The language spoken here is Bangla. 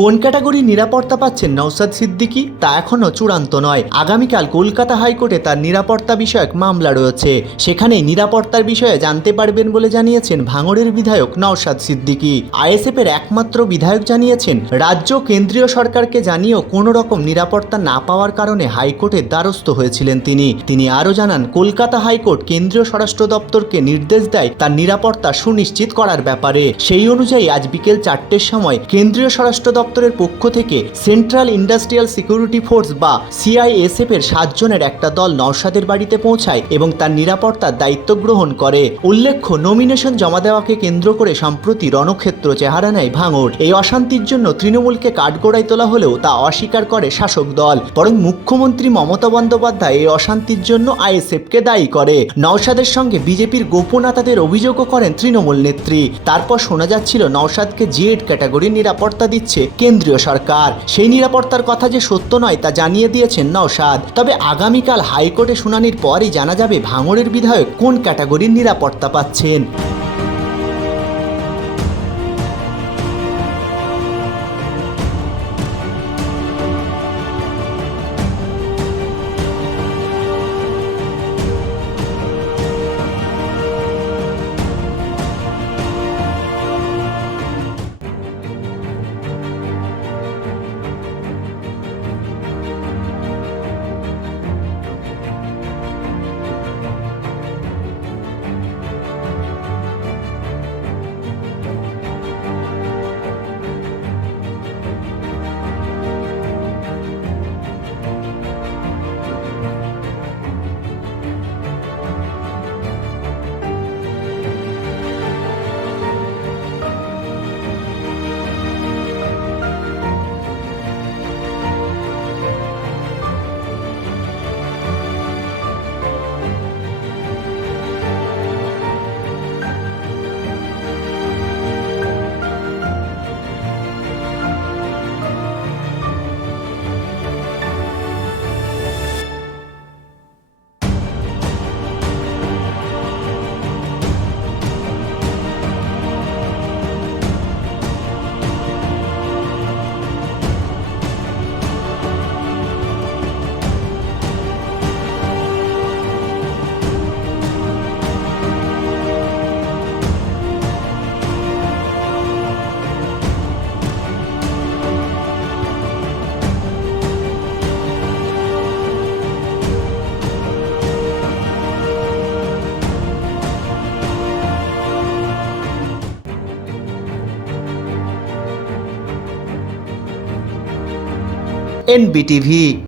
কোন ক্যাটাগরির নিরাপত্তা পাচ্ছেন নওসাদ সিদ্দিকী? তা এখনও চূড়ান্ত নয়। আগামীকাল কলকাতা হাইকোর্টে তার নিরাপত্তা বিষয়ক মামলা রয়েছে। সেখানেই নিরাপত্তার বিষয়ে জানতে পারবেন বলে জানিয়েছেন ভাঙড়ের বিধায়ক নওসাদ সিদ্দিকী। আইএসএফ এর একমাত্র বিধায়ক জানিয়েছেন, রাজ্য কেন্দ্রীয় সরকারকে জানিয়েও কোনো রকম নিরাপত্তা না পাওয়ার কারণে হাইকোর্টের দ্বারস্থ হয়েছিলেন তিনি। তিনি আরও জানান, কলকাতা হাইকোর্ট কেন্দ্রীয় স্বরাষ্ট্র দপ্তরকে নির্দেশ দেয় তার নিরাপত্তা সুনিশ্চিত করার ব্যাপারে। সেই অনুযায়ী আজ বিকেল চারটের সময় কেন্দ্রীয় স্বরাষ্ট্র দপ্তরের পক্ষ থেকে সেন্ট্রাল ইন্ডাস্ট্রিয়াল সিকিউরিটি ফোর্স বা সিআইএসএফ এর সাতজনের একটা দল নওশাদের বাড়িতে পৌঁছায় এবং তার নিরাপত্তার দায়িত্ব গ্রহণ করে। উল্লেখ্য নমিনেশন জমা দেওয়াকে কেন্দ্র করে সম্প্রতি রণক্ষেত্র চেহারা নেয় ভাঙড়। এই অশান্তির জন্য তৃণমূলকে কাঠগড়ায় তোলা হলেও তা অস্বীকার করে শাসক দল। বরং মুখ্যমন্ত্রী মমতা বন্দ্যোপাধ্যায় এই অশান্তির জন্য আইএসএফকে দায়ী করে। নওশাদের সঙ্গে বিজেপির গোপনাতাদের অভিযোগও করেন তৃণমূল নেত্রী। তারপর শোনা যাচ্ছিল, নওশাদকে জেড ক্যাটাগরির নিরাপত্তা দিচ্ছে কেন্দ্রীয় সরকার। সেই নিরাপত্তার কথা যে সত্য নয় তা জানিয়ে দিয়েছেন নওশাদ। তবে আগামীকাল হাইকোর্টে শুনানির পরই জানা যাবে ভাঙড়ের বিধায়ক কোন ক্যাটাগরির নিরাপত্তা পাচ্ছেন। এনবিটিভি।